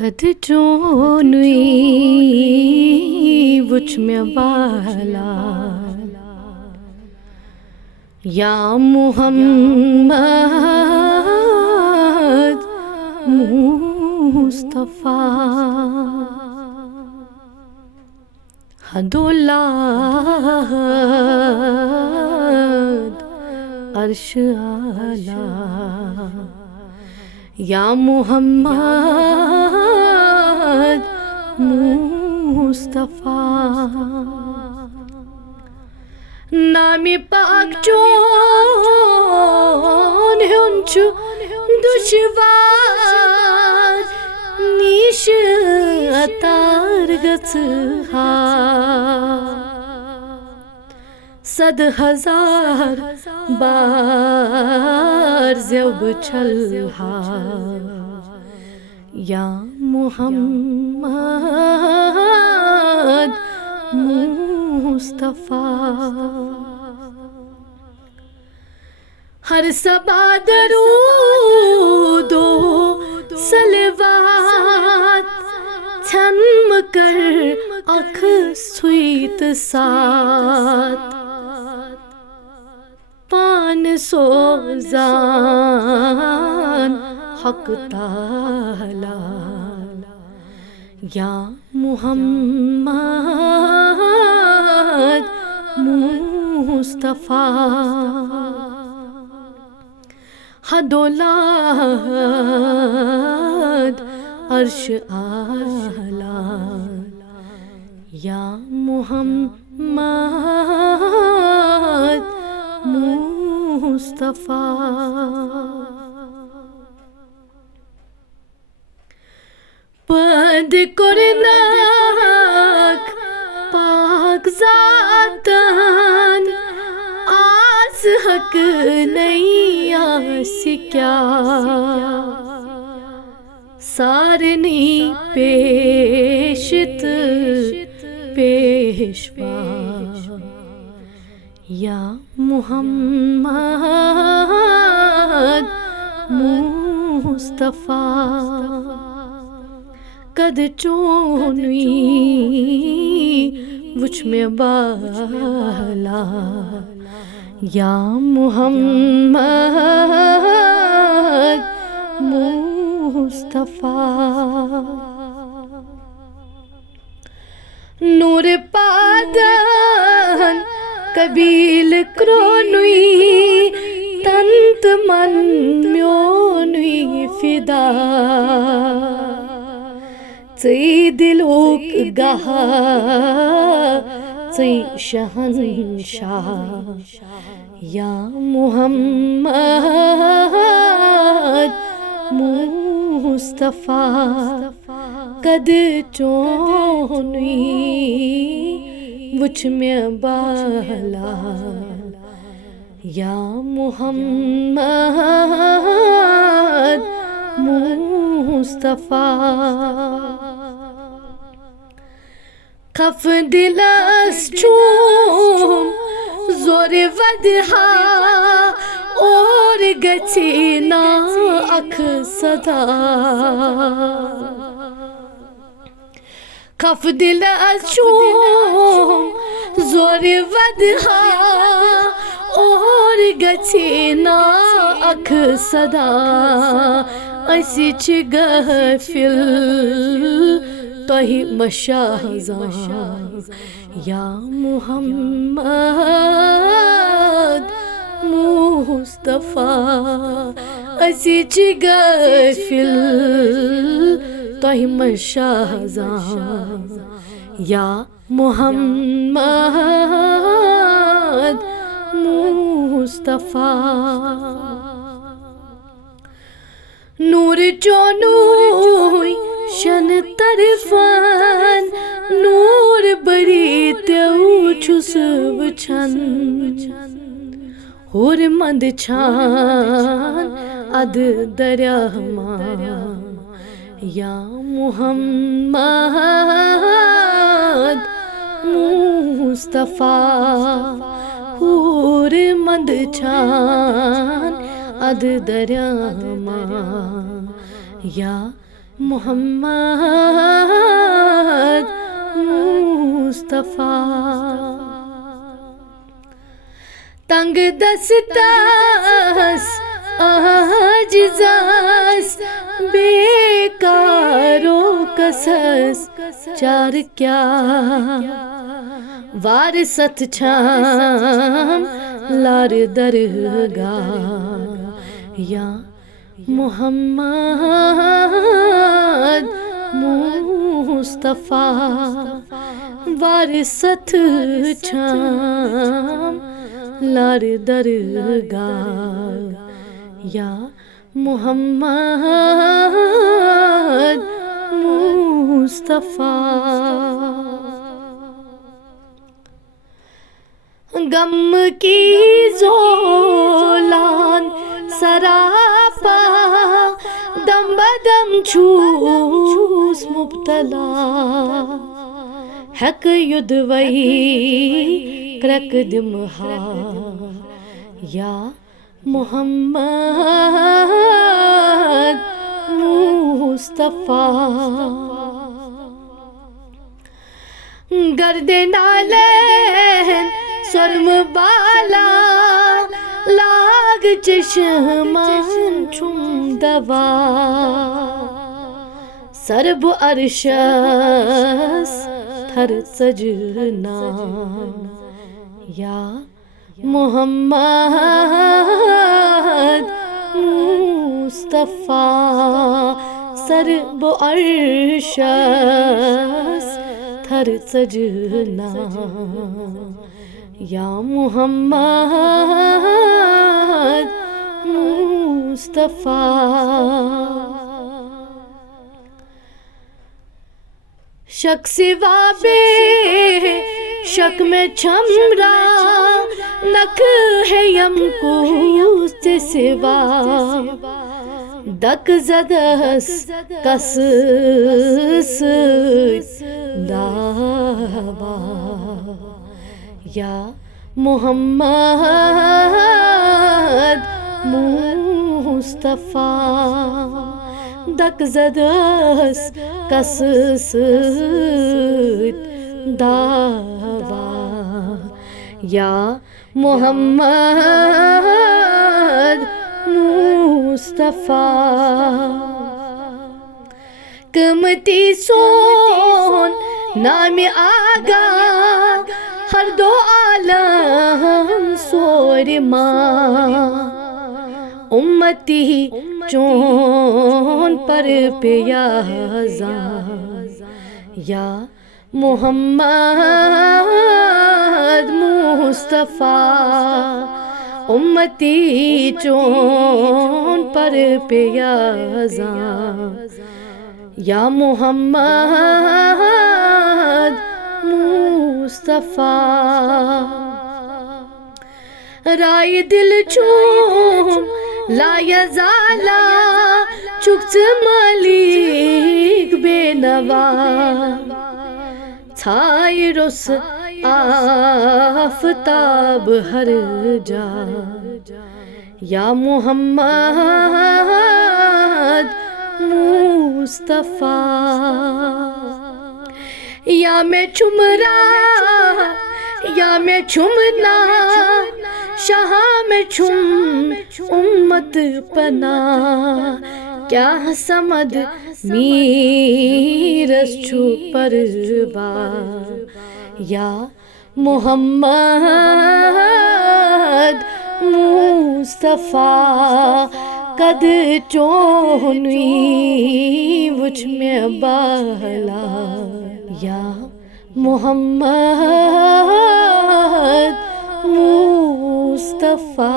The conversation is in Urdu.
کد چونوی وچ میں بالا یا محمد مصطفیٰ حدولاد عرش اعلی یا محمد مصطفیٰ نامی پاک چون ہنچو دشوار نیش اتار گچ صد ہزار بار زیب چھل یا محمد مصطفیٰ ہر صبا درود و صلوات چھنم کر اکھ سویت سات پان سوزان حق تعالی یا محمد مصطفیٰ حدولاد عرش اعلی یا محمد مصطفیٰ پد کرناک پاک ذاتان آس حق نہیں آس کیا سارنی پیشت پیشوا یا محمد مصطفیٰ کد چونوی وچ میں بالا یا محمد مصطفیٰ نور پادن قبیل کرونوی تنت من میونوی فدا ژے دلوک گہا ژے شہنشاہ یا محمد مصطفیٰ کد چونوی وچ میں بالا یا محمد مصطفیٰ خف دلس چوم زور ودہا اور گچینا اکھ صدا خف دلس چوم زور ودہا اور گچینا اکھ صدا اسی چھ غافل توہی مشاہزاں یا محمد مصطفیٰ اسی چھ غافل توہی مشاہزاں یا محمد مصطفیٰ نور چونوی شن طرفان نور بری تیو چھس وچھن ہور مند چھان اد دریاما یا محمد مصطفیٰ ہور مند چھان اد دریاما یا محمد مصطفیٰ تنگ دستس عاجزس بیکارو کسس چار کیا وارثت چھام لار درگاہ یا محمد مصطفیٰ وارثت چھام لار درگاہ یا محمد مصطفیٰ غم کی زولان سراپا دم بدم چھوس مبتلا حق یدوئی کرک دمہا یا محمد مصطفیٰ گرد نالین سرم بالا لاگ چشمان چھم دوا سرب عرشس تھر سجنا یا محمد مصطفیٰ سرب عرشس تھر سجنا یا محمد مصطفیٰ شک سوا بے شک میں چھمرا نک ہے یم کو سے سوا دک زدس کس دعوا یا محمد مصطفیٰ دک زدس کس دعوا یا محمد مصطفیٰ قیمتی سون نام آگا ہر دو عالم سور ماں امتی چون پر پیازاں یا محمد مصطفیٰ امتی چون پر پیازاں یا محمد مصطفیٰ رائے دل چوم لا یزالا چکت ملیک بے نوا چھائے رس آفتاب ہر جا یا محمد مصطفیٰ یا میں چمرا یا میں چمنا شاہ میں چم امت پنا کیا سمد میرس چھو پروا یا محمد مصطفیٰ قد چونوی وچ میں بالا یا محمد مصطفیٰ